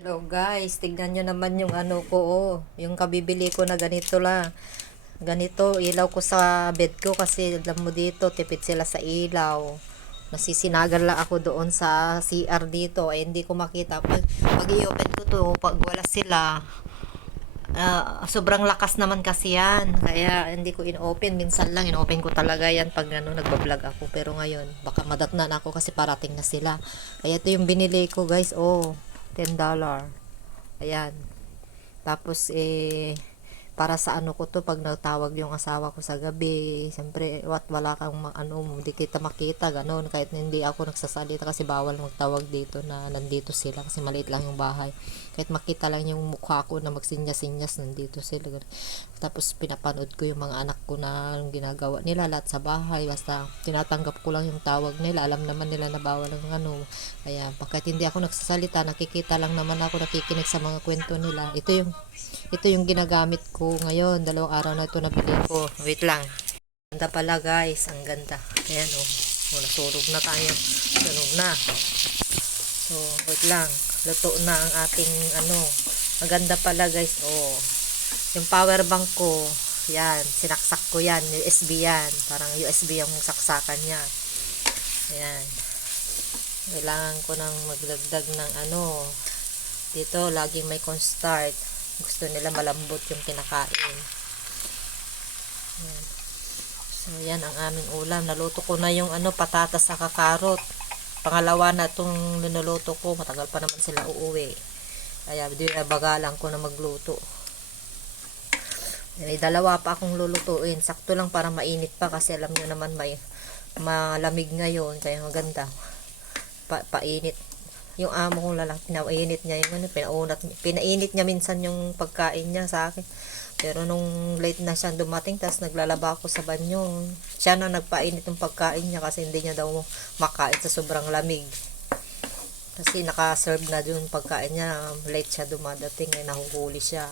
Hello guys, tignan nyo naman yung ano ko, oh. Yung kabibili ko na ganito lang. Ganito, ilaw ko sa bed ko kasi alam mo dito, tipid sila sa ilaw. Nasisinagan lang ako doon sa CR dito, eh hindi ko makita. Pag i-open ko to, pag wala sila, sobrang lakas naman kasi yan. Kaya hindi ko in-open, minsan lang in-open ko talaga yan pag ano, nagbablog ako. Pero ngayon, baka madatnan ako kasi parating na sila. Kaya ito yung binili ko guys, oh. $10. Ayan. Tapos para sa ano ko to pag nagtawag yung asawa ko sa gabi, siyempre wala kang ano, hindi kita makita ganon, kahit hindi ako nagsasalita kasi bawal magtawag dito na nandito sila kasi maliit lang yung bahay, kahit makita lang yung mukha ko na magsinyas-sinyas nandito sila. Tapos pinapanood ko yung mga anak ko na yung ginagawa nila lahat sa bahay, basta tinatanggap ko lang yung tawag nila, alam naman nila na bawal ang ano. Kaya bakit hindi ako nagsasalita, nakikita lang naman ako, nakikinig sa mga kwento nila. Ito yung ginagamit ko ngayon. 2 araw na ito nabili ko. Wait lang. Ganda pala guys. Ang ganda. Ayan oh. Oh, nasurog na tayo. Sunog na. So, wait lang. Luto na ang ating ano. Maganda pala guys. Oh. Yung power bank ko. Yan. Sinaksak ko yan. USB yan. Parang USB yung saksakan niya. Ayan. Kailangan ko nang magdagdag ng ano. Dito, laging may cornstarch. Gusto nila malambot yung kinakain. Yan. So, yan ang aming ulam. Naluto ko na yung ano, patatas sa karot. Pangalawa na itong linuluto ko. Matagal pa naman sila uuwi. Kaya, bagalan ko na magluto. May 2 pa akong lulutuin. Sakto lang para mainit pa kasi alam nyo naman may malamig ngayon. Kaya maganda. Painit. Yung amo kong lalaki, pinainit niya yung ano, pinainit niya minsan yung pagkain niya sa akin. Pero nung late na siya dumating, tas naglalaba ako sa banyo, siya na nagpainit yung pagkain niya kasi hindi niya daw makain sa sobrang lamig. Kasi naka-serve na dun pagkain niya, late siya dumadating, eh, nahuhuli siya.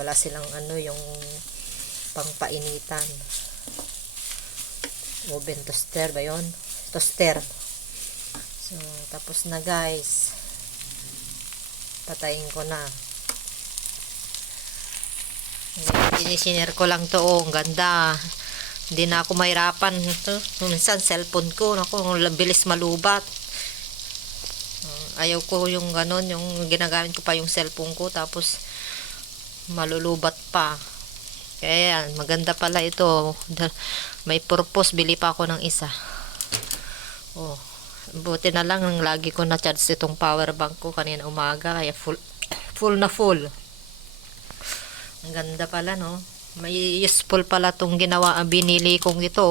Wala silang ano, yung pangpainitan. Oven toaster ba yun? Toaster. So, tapos na guys. Patayin ko na. Sinishare ko lang to. Oh, ang ganda. Hindi na ako mahirapan. Minsan, cellphone ko. Naku, bilis malubat. Ayaw ko yung ganon. Yung ginagamit ko pa yung cellphone ko. Tapos, malulubat pa. Kaya yan, maganda pala ito. May purpose. Bili pa ako ng isa. Oh. Buti na lang lagi ko na charge itong power bank ko kanina umaga kaya full na full. Ang ganda pala no. May useful pala tong ginawa, binili kong ito.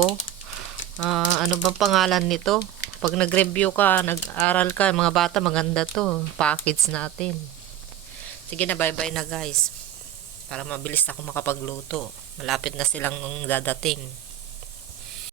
Ano bang pangalan nito? Pag nag-review ka, nag-aral ka, mga bata, maganda to. Package natin. Sige na, bye-bye na guys. Para mabilis ako makapagluto. Malapit na silang dadating.